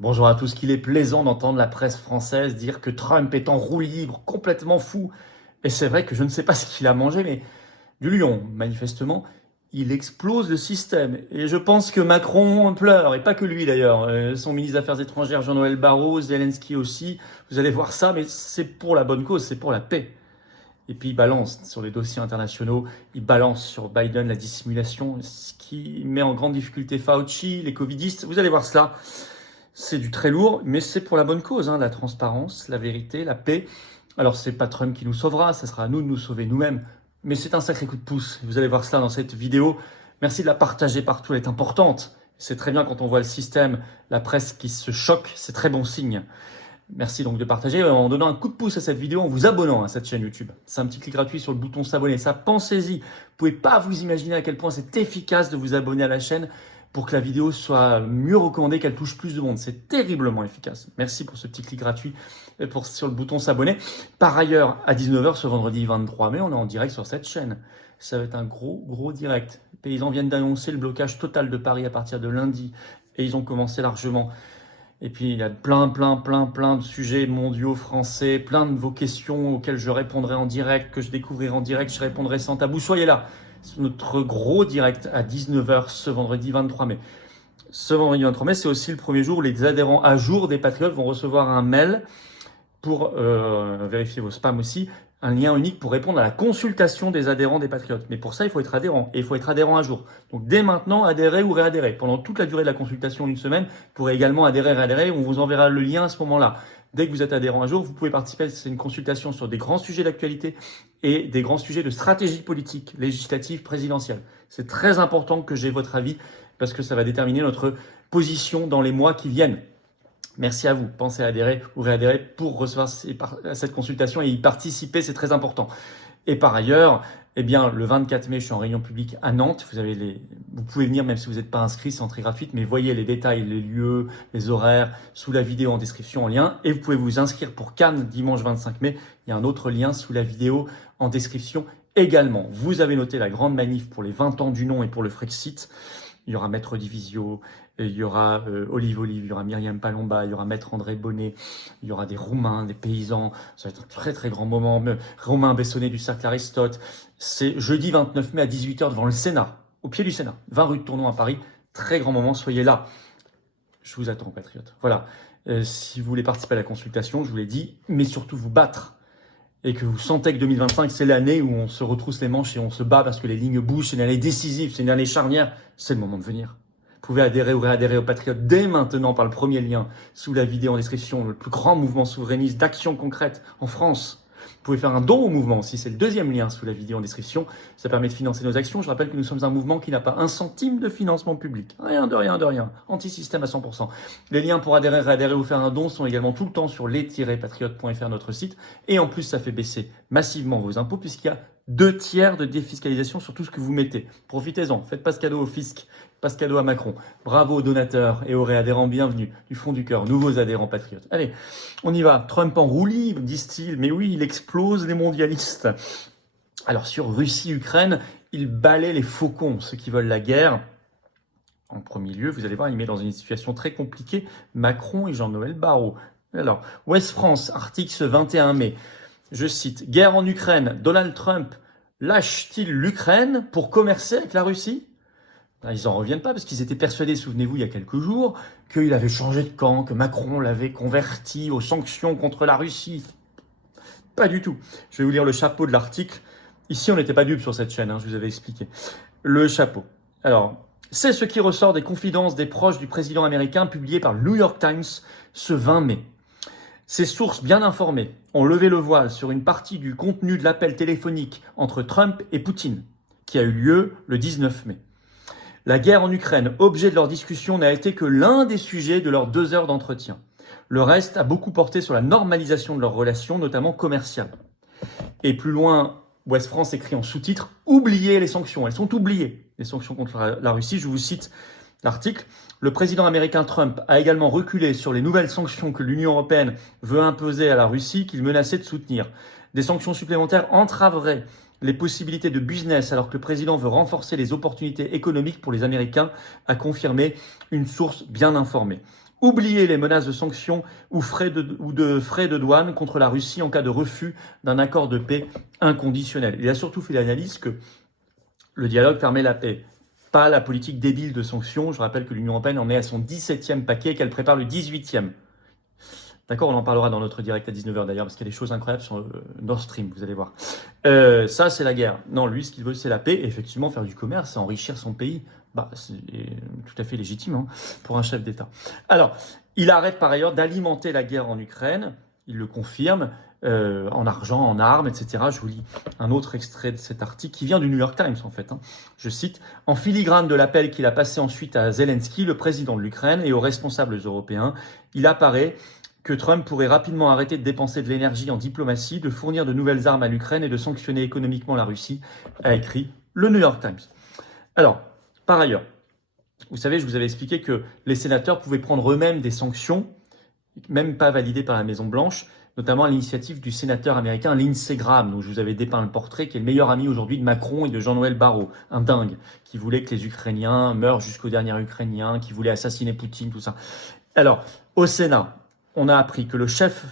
Bonjour à tous, qu'il est plaisant d'entendre la presse française dire que Trump est en roue libre, complètement fou. Et c'est vrai que je ne sais pas ce qu'il a mangé, mais du lion, manifestement, il explose le système. Et je pense que Macron pleure, et pas que lui d'ailleurs. Son ministre des Affaires étrangères, Jean-Noël Barrot, Zelensky aussi. Vous allez voir ça, mais c'est pour la bonne cause, c'est pour la paix. Et puis il balance sur les dossiers internationaux, il balance sur Biden la dissimulation, ce qui met en grande difficulté Fauci, les covidistes. Vous allez voir cela. C'est du très lourd, mais c'est pour la bonne cause, hein, la transparence, la vérité, la paix. Alors c'est pas Trump qui nous sauvera, ça sera à nous de nous sauver nous-mêmes, mais c'est un sacré coup de pouce. Vous allez voir cela dans cette vidéo. Merci de la partager partout, elle est importante. C'est très bien quand on voit le système, la presse qui se choque, c'est très bon signe. Merci donc de partager en donnant un coup de pouce à cette vidéo, en vous abonnant à cette chaîne YouTube. C'est un petit clic gratuit sur le bouton s'abonner. Ça, pensez-y. Vous pouvez pas vous imaginer à quel point c'est efficace de vous abonner à la chaîne pour que la vidéo soit mieux recommandée, qu'elle touche plus de monde. C'est terriblement efficace. Merci pour ce petit clic gratuit et sur le bouton s'abonner. Par ailleurs, à 19h ce vendredi 23 mai, on est en direct sur cette chaîne. Ça va être un gros direct. Les paysans viennent d'annoncer le blocage total de Paris à partir de lundi et ils ont commencé largement. Et puis, il y a plein de sujets mondiaux, français, plein de vos questions auxquelles je répondrai en direct, que je découvrirai en direct, je répondrai sans tabou. Soyez là. C'est notre gros direct à 19h ce vendredi 23 mai. Ce vendredi 23 mai, c'est aussi le premier jour où les adhérents à jour des Patriotes vont recevoir un mail pour vérifier vos spams aussi, un lien unique pour répondre à la consultation des adhérents des Patriotes. Mais pour ça, il faut être adhérent, et il faut être adhérent à jour. Donc dès maintenant, adhérez ou réadhérez. Pendant toute la durée de la consultation, une semaine, vous pourrez également adhérer, réadhérer, on vous enverra le lien à ce moment-là. Dès que vous êtes adhérent à jour, vous pouvez participer, c'est une consultation sur des grands sujets d'actualité et des grands sujets de stratégie politique, législative, présidentielle. C'est très important que j'ai votre avis, parce que ça va déterminer notre position dans les mois qui viennent. Merci à vous. Pensez à adhérer ou réadhérer pour recevoir cette consultation et y participer, c'est très important. Et par ailleurs, eh bien, le 24 mai, je suis en réunion publique à Nantes. Vous pouvez venir même si vous n'êtes pas inscrit, c'est entrée gratuite, mais voyez les détails, les lieux, les horaires sous la vidéo en description en lien. Et vous pouvez vous inscrire pour Cannes dimanche 25 mai. Il y a un autre lien sous la vidéo en description également. Vous avez noté la grande manif pour les 20 ans du non et pour le Frexit. Il y aura Maître Divisio, il y aura Olive, il y aura Myriam Palomba, il y aura Maître André Bonnet, il y aura des Roumains, des paysans. Ça va être un très grand moment. Romain Bessonnet du Cercle Aristote. C'est jeudi 29 mai à 18h devant le Sénat, au pied du Sénat, 20 rue de Tournon à Paris. Très grand moment, soyez là. Je vous attends, patriotes. Voilà. Si vous voulez participer à la consultation, je vous l'ai dit, mais surtout vous battre. Et que vous sentez que 2025, c'est l'année où on se retrousse les manches et on se bat parce que les lignes bougent, c'est une année décisive, c'est une année charnière, c'est le moment de venir. Vous pouvez adhérer ou réadhérer aux Patriotes dès maintenant par le premier lien sous la vidéo en description, le plus grand mouvement souverainiste d'action concrète en France. Vous pouvez faire un don au mouvement aussi, c'est le deuxième lien sous la vidéo en description. Ça permet de financer nos actions. Je rappelle que nous sommes un mouvement qui n'a pas un centime de financement public. Rien de rien. Anti-système à 100%. Les liens pour adhérer, réadhérer ou faire un don sont également tout le temps sur les-patriotes.fr, notre site. Et en plus, ça fait baisser massivement vos impôts puisqu'il y a 2 tiers de défiscalisation sur tout ce que vous mettez. Profitez-en, faites pas ce cadeau au fisc, pas ce cadeau à Macron. Bravo aux donateurs et aux réadhérents, bienvenue du fond du cœur, nouveaux adhérents patriotes. Allez, on y va. Trump en roue libre, disent-ils, mais oui, il explose les mondialistes. Alors sur Russie-Ukraine, il balaie les faucons, ceux qui veulent la guerre. En premier lieu, vous allez voir, il met dans une situation très compliquée Macron et Jean-Noël Barrot. Alors, Ouest France, article ce 21 mai. Je cite, « Guerre en Ukraine, Donald Trump lâche-t-il l'Ukraine pour commercer avec la Russie ?» Ils n'en reviennent pas parce qu'ils étaient persuadés, souvenez-vous, il y a quelques jours, qu'il avait changé de camp, que Macron l'avait converti aux sanctions contre la Russie. Pas du tout. Je vais vous lire le chapeau de l'article. Ici, on n'était pas dupes sur cette chaîne, je vous avais expliqué. Le chapeau. Alors, c'est ce qui ressort des confidences des proches du président américain publiées par le New York Times ce 20 mai. Ces sources bien informées ont levé le voile sur une partie du contenu de l'appel téléphonique entre Trump et Poutine, qui a eu lieu le 19 mai. La guerre en Ukraine, objet de leur discussion, n'a été que l'un des sujets de leurs 2 heures d'entretien. Le reste a beaucoup porté sur la normalisation de leurs relations, notamment commerciales. Et plus loin, Ouest France écrit en sous-titre « Oubliez les sanctions ». Elles sont oubliées, les sanctions contre la Russie. Je vous cite l'article. Le président américain Trump a également reculé sur les nouvelles sanctions que l'Union européenne veut imposer à la Russie qu'il menaçait de soutenir. Des sanctions supplémentaires entraveraient les possibilités de business alors que le président veut renforcer les opportunités économiques pour les Américains, a confirmé une source bien informée. oublier les menaces de sanctions ou de frais de douane contre la Russie en cas de refus d'un accord de paix inconditionnel. Il a surtout fait l'analyse que le dialogue permet la paix, pas la politique débile de sanctions. Je rappelle que l'Union européenne en est à son 17e paquet et qu'elle prépare le 18e. D'accord, on en parlera dans notre direct à 19h d'ailleurs, parce qu'il y a des choses incroyables sur Nord Stream, vous allez voir. Ça, c'est la guerre. Non, lui, ce qu'il veut, c'est la paix. Et effectivement, faire du commerce et enrichir son pays, c'est tout à fait légitime hein, pour un chef d'État. Alors, il arrête par ailleurs d'alimenter la guerre en Ukraine. Il le confirme, en argent, en armes, etc. Je vous lis un autre extrait de cet article qui vient du New York Times, en fait. Hein. Je cite, « En filigrane de l'appel qu'il a passé ensuite à Zelensky, le président de l'Ukraine, et aux responsables européens, il apparaît que Trump pourrait rapidement arrêter de dépenser de l'énergie en diplomatie, de fournir de nouvelles armes à l'Ukraine et de sanctionner économiquement la Russie, a écrit le New York Times. Alors, par ailleurs, vous savez, je vous avais expliqué que les sénateurs pouvaient prendre eux-mêmes des sanctions, même pas validées par la Maison-Blanche, notamment à l'initiative du sénateur américain Lindsey Graham, dont je vous avais dépeint le portrait, qui est le meilleur ami aujourd'hui de Macron et de Jean-Noël Barrot, un dingue, qui voulait que les Ukrainiens meurent jusqu'au dernier Ukrainien, qui voulait assassiner Poutine, tout ça. Alors, au Sénat, on a appris que le chef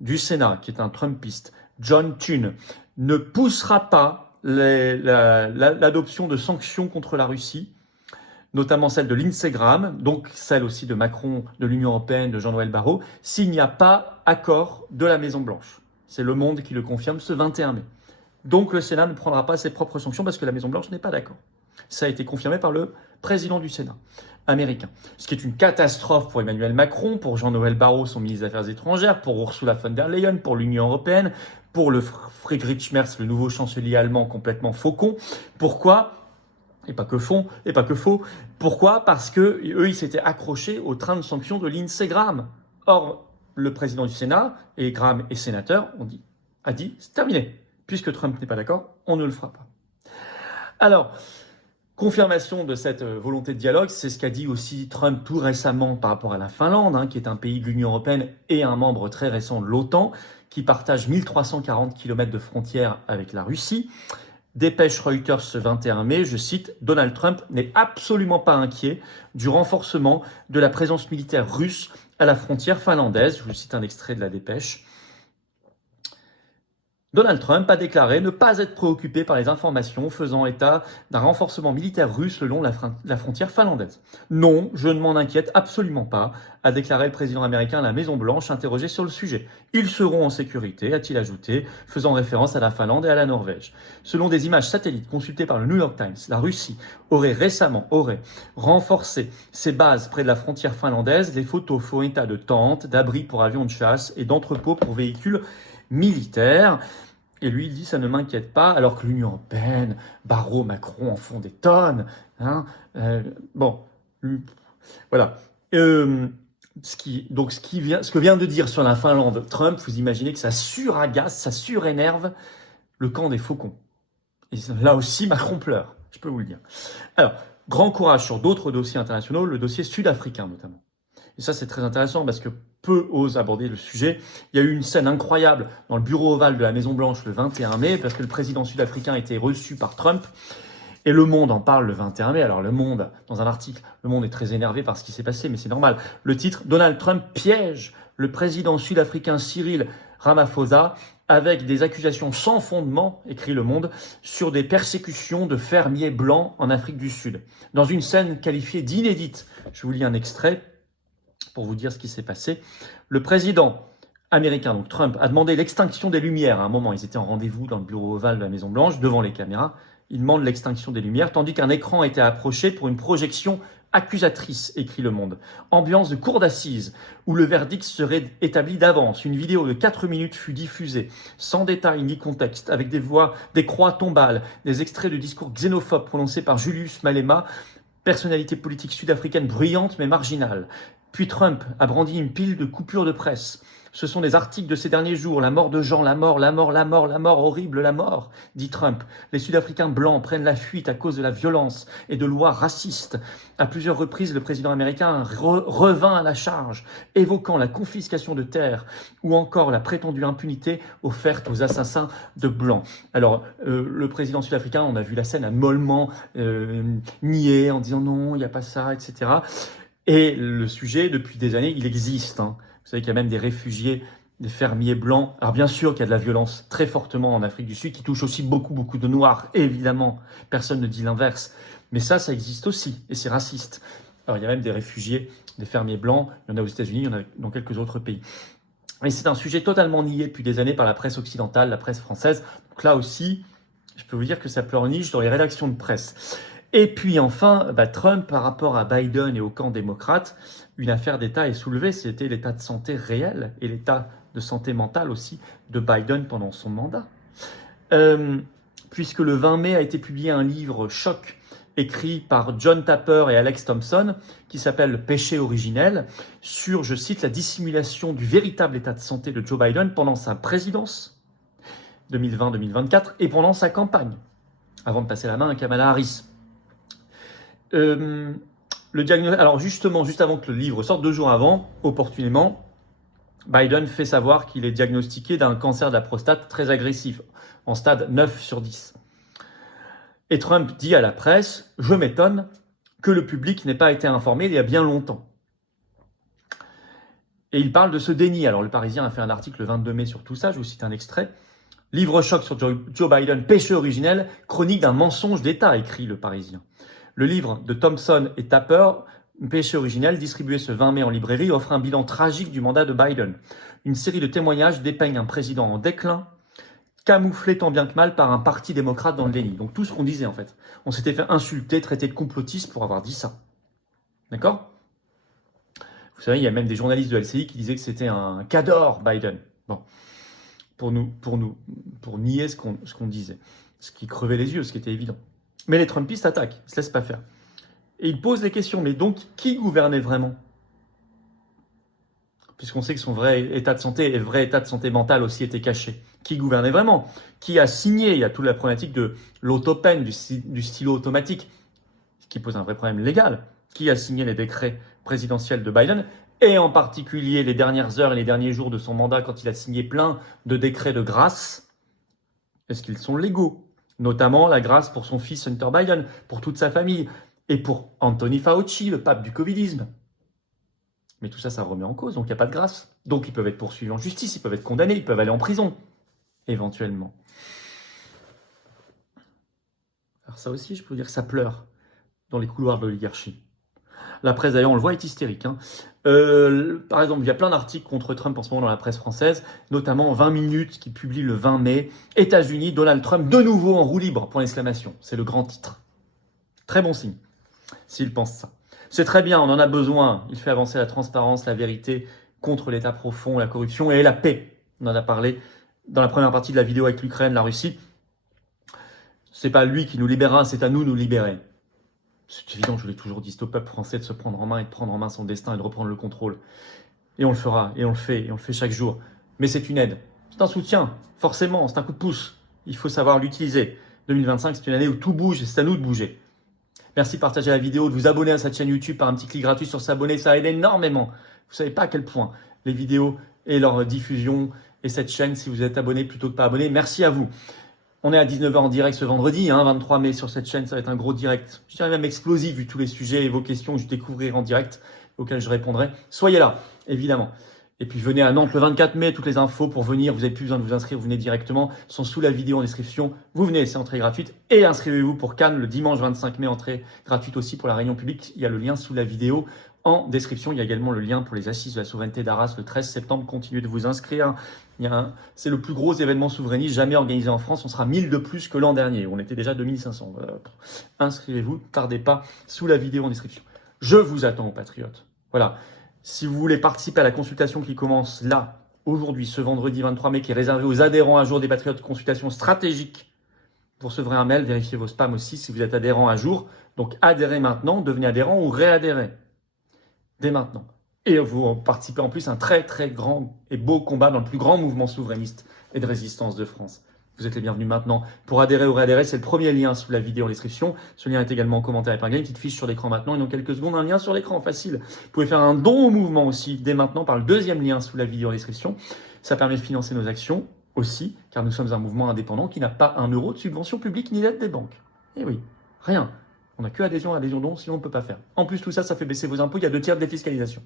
du Sénat, qui est un Trumpiste, John Thune, ne poussera pas l'adoption de sanctions contre la Russie, notamment celle de Lindsey Graham, donc celle aussi de Macron, de l'Union européenne, de Jean-Noël Barrot, s'il n'y a pas accord de la Maison-Blanche. C'est Le Monde qui le confirme ce 21 mai. Donc le Sénat ne prendra pas ses propres sanctions parce que la Maison-Blanche n'est pas d'accord. Ça a été confirmé par le président du Sénat américain. Ce qui est une catastrophe pour Emmanuel Macron, pour Jean-Noël Barrot, son ministre des Affaires étrangères, pour Ursula von der Leyen, pour l'Union européenne, pour le Friedrich Merz, le nouveau chancelier allemand complètement faucon. Pourquoi ? Et pas que faux. Pourquoi ? Parce que eux, ils s'étaient accrochés au train de sanctions de Lindsey Graham. Or, le président du Sénat, et Graham est sénateur, a dit, c'est terminé. Puisque Trump n'est pas d'accord, on ne le fera pas. Alors, confirmation de cette volonté de dialogue, c'est ce qu'a dit aussi Trump tout récemment par rapport à la Finlande, hein, qui est un pays de l'Union européenne et un membre très récent de l'OTAN, qui partage 1340 km de frontière avec la Russie. Dépêche Reuters ce 21 mai, je cite, « Donald Trump n'est absolument pas inquiet du renforcement de la présence militaire russe à la frontière finlandaise. » Je vous cite un extrait de la dépêche. Donald Trump a déclaré ne pas être préoccupé par les informations faisant état d'un renforcement militaire russe le long de la frontière finlandaise. « Non, je ne m'en inquiète absolument pas », a déclaré le président américain à la Maison-Blanche interrogé sur le sujet. « Ils seront en sécurité », a-t-il ajouté, faisant référence à la Finlande et à la Norvège. Selon des images satellites consultées par le New York Times, la Russie aurait récemment renforcé ses bases près de la frontière finlandaise. Les photos font état de tentes, d'abris pour avions de chasse et d'entrepôts pour véhicules militaires. Et lui, il dit, ça ne m'inquiète pas, alors que l'Union européenne, Barrot, Macron en font des tonnes. Hein, voilà. Ce que vient de dire sur la Finlande Trump, vous imaginez que ça suragace, ça surénerve le camp des faucons. Et là aussi, Macron pleure, je peux vous le dire. Alors, grand courage sur d'autres dossiers internationaux, le dossier sud-africain notamment. Et ça, c'est très intéressant parce que peu osent aborder le sujet. Il y a eu une scène incroyable dans le bureau ovale de la Maison-Blanche le 21 mai parce que le président sud-africain a été reçu par Trump. Et Le Monde en parle le 21 mai. Alors Le Monde, dans un article, Le Monde est très énervé par ce qui s'est passé, mais c'est normal. Le titre, Donald Trump piège le président sud-africain Cyril Ramaphosa avec des accusations sans fondement, écrit Le Monde, sur des persécutions de fermiers blancs en Afrique du Sud. Dans une scène qualifiée d'inédite, je vous lis un extrait pour vous dire ce qui s'est passé. Le président américain, donc Trump, a demandé l'extinction des lumières. À un moment, ils étaient en rendez-vous dans le bureau ovale de la Maison-Blanche, devant les caméras. Il demande l'extinction des lumières, tandis qu'un écran était approché pour une projection accusatrice, écrit Le Monde. Ambiance de cour d'assises, où le verdict serait établi d'avance. Une vidéo de 4 minutes fut diffusée, sans détail ni contexte, avec des voix, des croix tombales, des extraits de discours xénophobes prononcés par Julius Malema, personnalité politique sud-africaine bruyante mais marginale. Puis Trump a brandi une pile de coupures de presse. Ce sont des articles de ces derniers jours. La mort de Jean, la mort, horrible, la mort, dit Trump. Les Sud-Africains blancs prennent la fuite à cause de la violence et de lois racistes. À plusieurs reprises, le président américain revint à la charge, évoquant la confiscation de terres ou encore la prétendue impunité offerte aux assassins de blancs. Alors, le président sud-africain, on a vu la scène, a mollement nié en disant non, il n'y a pas ça, etc. Et le sujet, depuis des années, il existe. Hein. Vous savez qu'il y a même des réfugiés, des fermiers blancs. Alors bien sûr qu'il y a de la violence très fortement en Afrique du Sud, qui touche aussi beaucoup de Noirs, évidemment. Personne ne dit l'inverse. Mais ça existe aussi, et c'est raciste. Alors il y a même des réfugiés, des fermiers blancs, il y en a aux États-Unis, il y en a dans quelques autres pays. Et c'est un sujet totalement nié depuis des années par la presse occidentale, la presse française. Donc là aussi, je peux vous dire que ça pleurniche dans les rédactions de presse. Et puis enfin, Trump, par rapport à Biden et au camp démocrate, une affaire d'État est soulevée, c'était l'état de santé réel et l'état de santé mentale aussi de Biden pendant son mandat. Puisque le 20 mai a été publié un livre choc écrit par John Tapper et Alex Thompson, qui s'appelle Le péché originel, sur, je cite, la dissimulation du véritable état de santé de Joe Biden pendant sa présidence 2020-2024 et pendant sa campagne, avant de passer la main à Kamala Harris. Le diagnostic, alors justement, juste avant que le livre sorte, 2 jours avant, opportunément, Biden fait savoir qu'il est diagnostiqué d'un cancer de la prostate très agressif, en stade 9 sur 10. Et Trump dit à la presse « Je m'étonne que le public n'ait pas été informé il y a bien longtemps ». Et il parle de ce déni. Alors le Parisien a fait un article le 22 mai sur tout ça, je vous cite un extrait. « Livre choc sur Joe Biden, péché originel, chronique d'un mensonge d'État », écrit le Parisien. Le livre de Thompson et Tapper, Péché originel, distribué ce 20 mai en librairie, offre un bilan tragique du mandat de Biden. Une série de témoignages dépeignent un président en déclin, camouflé tant bien que mal par un parti démocrate dans le déni. Donc tout ce qu'on disait en fait. On s'était fait insulter, traiter de complotiste pour avoir dit ça. D'accord ? Vous savez, il y a même des journalistes de LCI qui disaient que c'était un cador, Biden. Bon, pour nier ce qu'on disait. Ce qui crevait les yeux, ce qui était évident. Mais les Trumpistes attaquent, ils ne se laissent pas faire. Et ils posent les questions, mais donc, qui gouvernait vraiment ? Puisqu'on sait que son vrai état de santé et le vrai état de santé mentale aussi étaient cachés. Qui gouvernait vraiment ? Qui a signé ? Il y a toute la problématique de l'autopen, du stylo automatique, ce qui pose un vrai problème légal. Qui a signé les décrets présidentiels de Biden ? Et en particulier les dernières heures et les derniers jours de son mandat, quand il a signé plein de décrets de grâce, est-ce qu'ils sont légaux ? Notamment la grâce pour son fils Hunter Biden, pour toute sa famille, et pour Anthony Fauci, le pape du covidisme. Mais tout ça, ça remet en cause, donc il n'y a pas de grâce. Donc ils peuvent être poursuivis en justice, ils peuvent être condamnés, ils peuvent aller en prison, éventuellement. Alors ça aussi, je peux vous dire que ça pleure dans les couloirs de l'oligarchie. La presse, d'ailleurs, on le voit, est hystérique. Hein. Par exemple, il y a plein d'articles contre Trump en ce moment dans la presse française, notamment 20 minutes qui publie le 20 mai. États-Unis, Donald Trump de nouveau en roue libre, point d'exclamation. C'est le grand titre. Très bon signe, s'il pense ça. C'est très bien, on en a besoin. Il fait avancer la transparence, la vérité contre l'État profond, la corruption et la paix. On en a parlé dans la première partie de la vidéo avec l'Ukraine, la Russie. C'est pas lui qui nous libérera, c'est à nous de nous libérer. C'est évident, je l'ai toujours dit, c'est au peuple français de se prendre en main et de prendre en main son destin et de reprendre le contrôle. Et on le fera, et on le fait chaque jour. Mais c'est une aide, c'est un soutien, forcément, c'est un coup de pouce. Il faut savoir l'utiliser. 2025, c'est une année où tout bouge et c'est à nous de bouger. Merci de partager la vidéo, de vous abonner à cette chaîne YouTube par un petit clic gratuit sur s'abonner, ça aide énormément. Vous ne savez pas à quel point les vidéos et leur diffusion et cette chaîne, si vous êtes abonné plutôt que pas abonné, merci à vous. On est à 19h en direct ce vendredi, 23 mai sur cette chaîne, ça va être un gros direct. Je dirais même explosif vu tous les sujets et vos questions que je découvrirai en direct, auxquelles je répondrai. Soyez là, évidemment. Et puis venez à Nantes le 24 mai, toutes les infos pour venir, vous n'avez plus besoin de vous inscrire, vous venez directement, sont sous la vidéo en description. Vous venez, c'est entrée gratuite. Et inscrivez-vous pour Cannes le dimanche 25 mai, entrée gratuite aussi pour la réunion publique. Il y a le lien sous la vidéo en description. Il y a également le lien pour les assises de la souveraineté d'Arras le 13 septembre. Continuez de vous inscrire. C'est le plus gros événement souverainiste jamais organisé en France. On sera 1000 de plus que l'an dernier. On était déjà 2500. Inscrivez-vous, tardez pas, sous la vidéo en description. Je vous attends, patriotes. Voilà. Si vous voulez participer à la consultation qui commence là, aujourd'hui, ce vendredi 23 mai, qui est réservée aux adhérents à jour des Patriotes, consultation stratégique, vous recevrez un mail, vérifiez vos spams aussi si vous êtes adhérent à jour. Donc adhérez maintenant, devenez adhérent ou réadhérez dès maintenant. Et vous participez en plus à un très très grand et beau combat dans le plus grand mouvement souverainiste et de résistance de France. Vous êtes les bienvenus maintenant. Pour adhérer ou réadhérer, c'est le premier lien sous la vidéo en description. Ce lien est également en commentaire épinglé. Une petite fiche sur l'écran maintenant. Et dans quelques secondes, un lien sur l'écran facile. Vous pouvez faire un don au mouvement aussi dès maintenant par le deuxième lien sous la vidéo en description. Ça permet de financer nos actions aussi, car nous sommes un mouvement indépendant qui n'a pas un euro de subvention publique ni d'aide des banques. Eh oui, rien. On n'a que adhésion don, sinon on ne peut pas faire. En plus, tout ça, ça fait baisser vos impôts. Il y a 2 tiers de défiscalisation.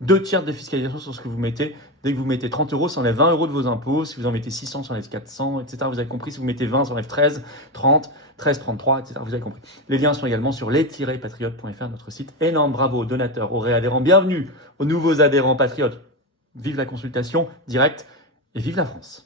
2 tiers de défiscalisation sur ce que vous mettez. Dès que vous mettez 30 euros, ça enlève 20 euros de vos impôts. Si vous en mettez 600, ça enlève 400, etc. Vous avez compris. Si vous mettez 20, ça enlève 13, 30, 13, 33, etc. Vous avez compris. Les liens sont également sur les-patriotes.fr, notre site. Énorme bravo aux donateurs, aux réadhérents. Bienvenue aux nouveaux adhérents patriotes. Vive la consultation directe et vive la France.